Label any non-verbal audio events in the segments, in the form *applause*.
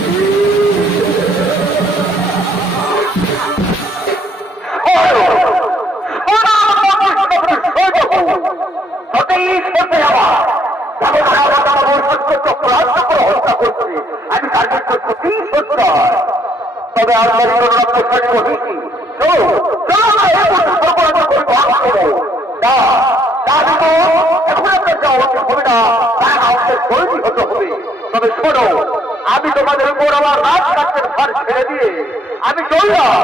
আমি আমি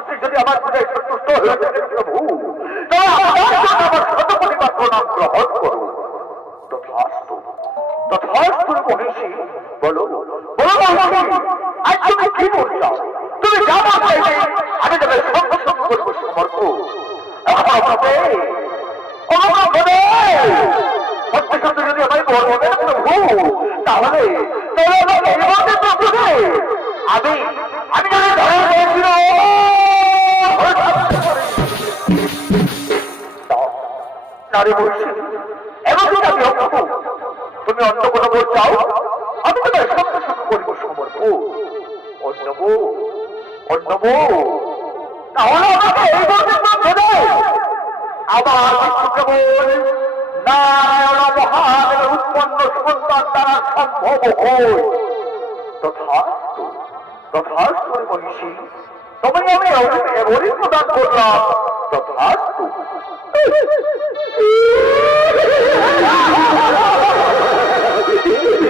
মহিষী যদি আমার পূজায় সন্তুষ্ট হয়ে থাকে আমার জন্য আমার শত পরিবার প্রণাম মহিষী বলো আজ তুমি কি বলছো? আমি তবে করব সমর্থ। হবে? অনুভবে সত্যি সত্যি যদি তুমি অন্য কোনো বোধ চাও সমর্থ অন্যব অন্যব তাহলে আমাকে এই আবার কেবল নারায়ণ মহাদেবের উৎপন্ন হয় তথাস্তু মহিষী আমি এমনই প্রদান করলাম। তথাস্তু *laughs*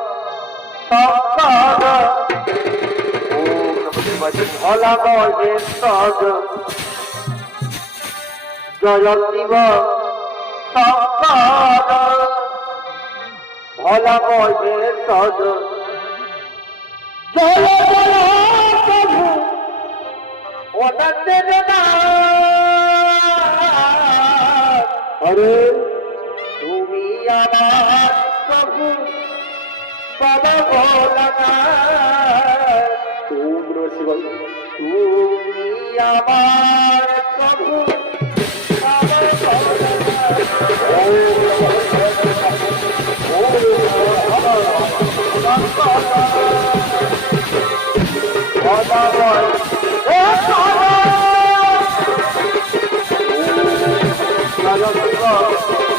সংসার ভোলা মহেশ্বর জয় শিব সংসার ভোলা মহে সজ জল জল প্রভু ওনাতে না আরে তুমি আমার প্রভু বাবা ভোলা তোমরা শিবাই তুমি আমার প্রভু বাবা ভোলানাথ।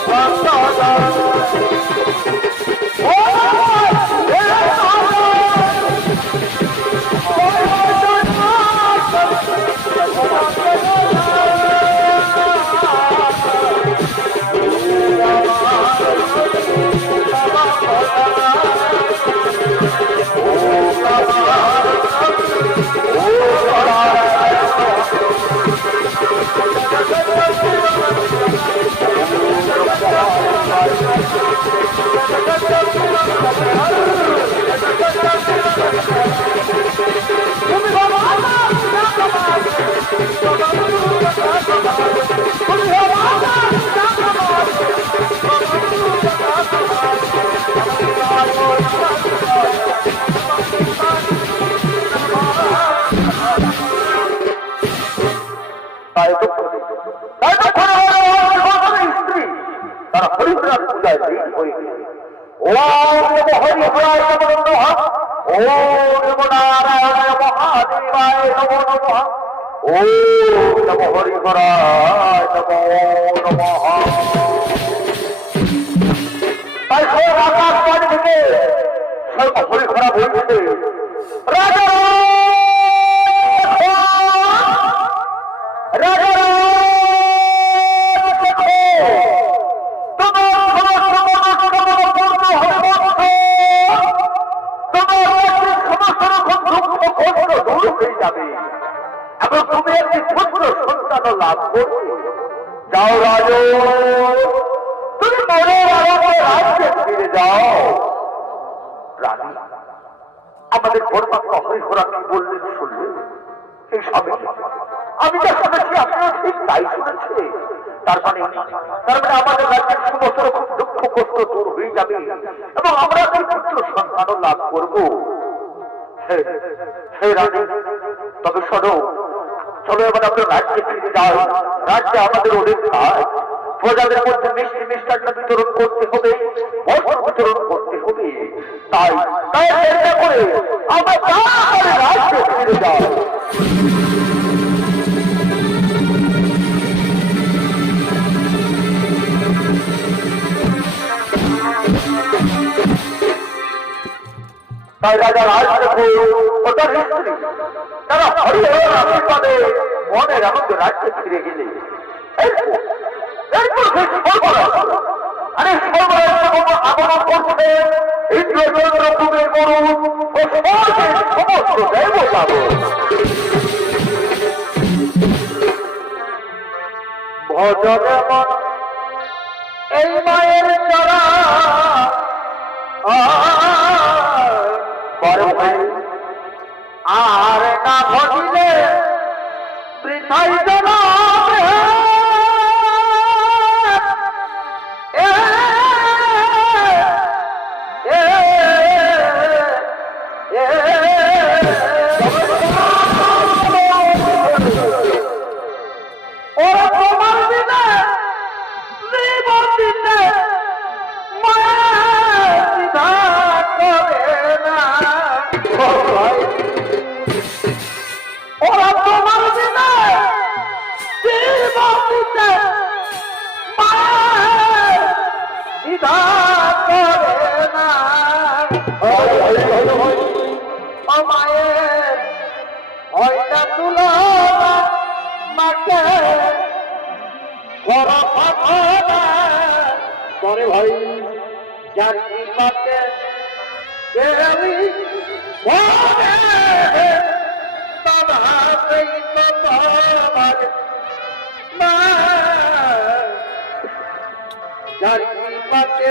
তাই স্ত্রী তারা হরিহরার পূজায় হয়ে ওম নমো হরিহরায় নমো নমঃ ওম নমো নারায়ণায় মহাদেবায় নমো নমঃ ওম নমো হরিহরায় নমো নমঃ তাই সব থেকে সর্ব হরিহরা বলছে রাজা রাজা যাবে। এবং তুমি একটি পুত্র সন্তান লাভ করবে। যাও রাজ। তুমি আরামে রাজ্যে ফিরে যাও। রানী, আমাদের ধর্মাত্মা হরিহরা কি বললেন শুনলেন এই স্বামী আমি যা শুনেছি আপনিও ঠিক তাই শুনেছে। তার মানে তার মানে আমাদের রাজ্যের সমস্ত রকম দুঃখ কষ্ট দূর হয়ে যাবে। এবং আমরা পুত্র সন্তানও লাভ করব। হে রানী তবে শোনো, চলো এবার আমরা রাজ্যে ফিরে যাই। রাজ্যে আমাদের অনেক কাজ প্রজাদের মধ্যে মিষ্টি মিষ্টান্ন বিতরণ করতে হবে বস্ত্র বিতরণ করতে হবে। তাই তাই করে আমরা রাজ্যে ফিরে যাই। তাই রাজা রাজ ও তার স্ত্রী। তারা আশীর্বাদে মনের আনন্দে রাজ্যে ফিরে গেলে। মন, এই মায়ের আর না ঘটিলে বৃথাই জনাবে করে ভাই যার কি পাতে আমি যার কি পাতে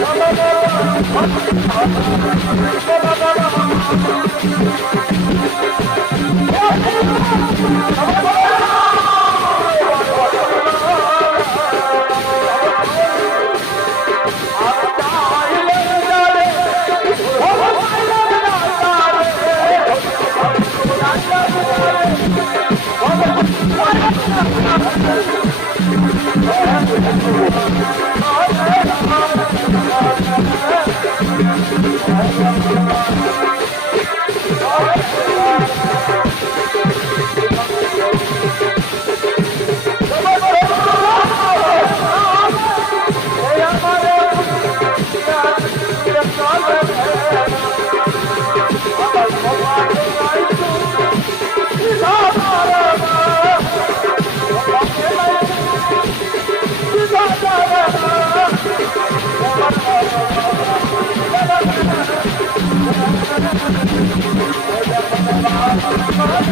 অন্যভাবে মৃত্যু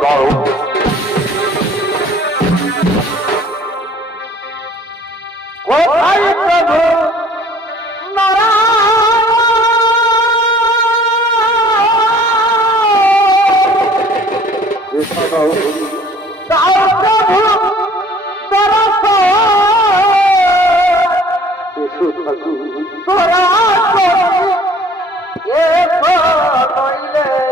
বড় কোথায় প্রভু তাও প্রভু তোরা তোরা এ কইলে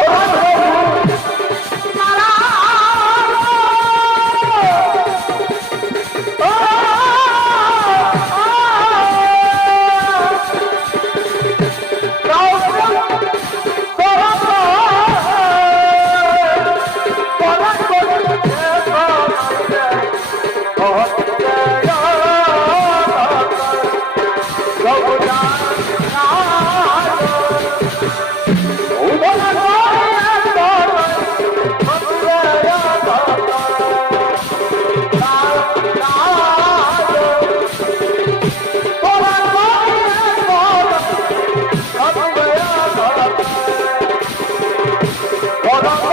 Baba.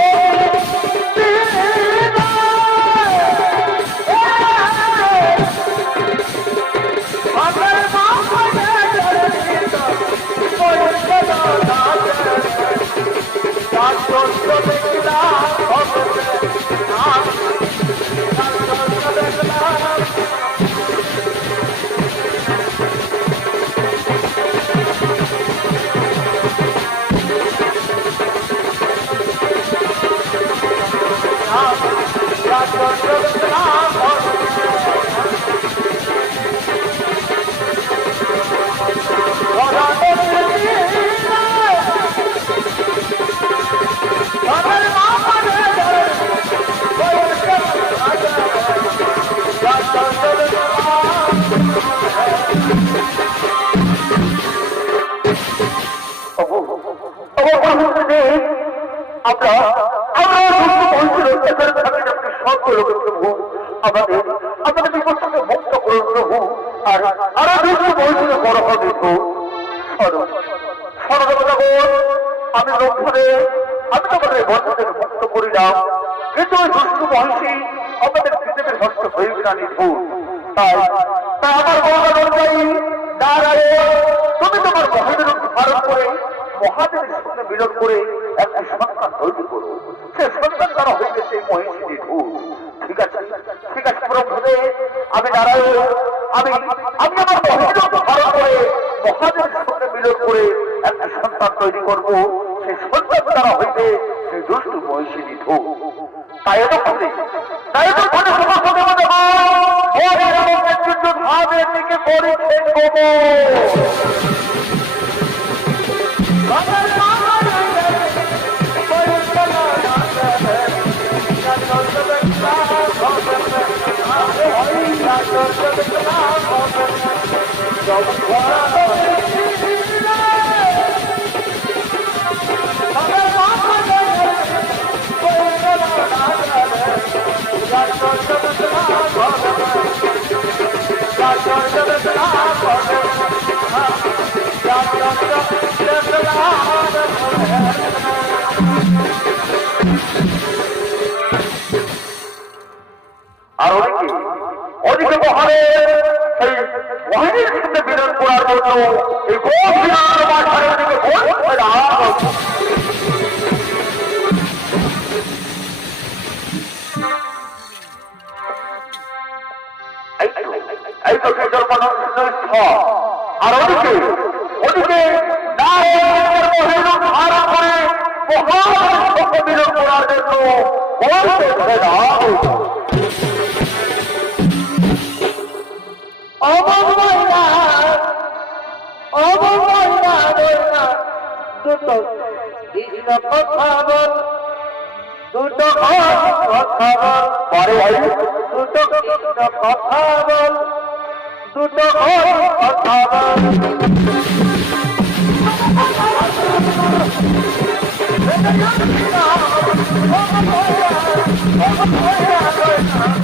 করব, সেই সন্ন্যাস দ্বারা সেই দুষ্ট বয়সে নিধ তাই তো ফলে তাই তো ফলে সমস্ত আর ওদিকে ওদিকে বহারে সেই ওয়াহিনীর ক্ষেত্রে বিরোধ করার জন্য এই গোল মাঠের ওদিকে গোল জন্মানন্দের স্থল। আর ওদিকে ওদিকে ধারণ করে মহান করার জন্য কৃষ্ণ কথা বল দুটো কথা বল দুটো কথা বল। আমি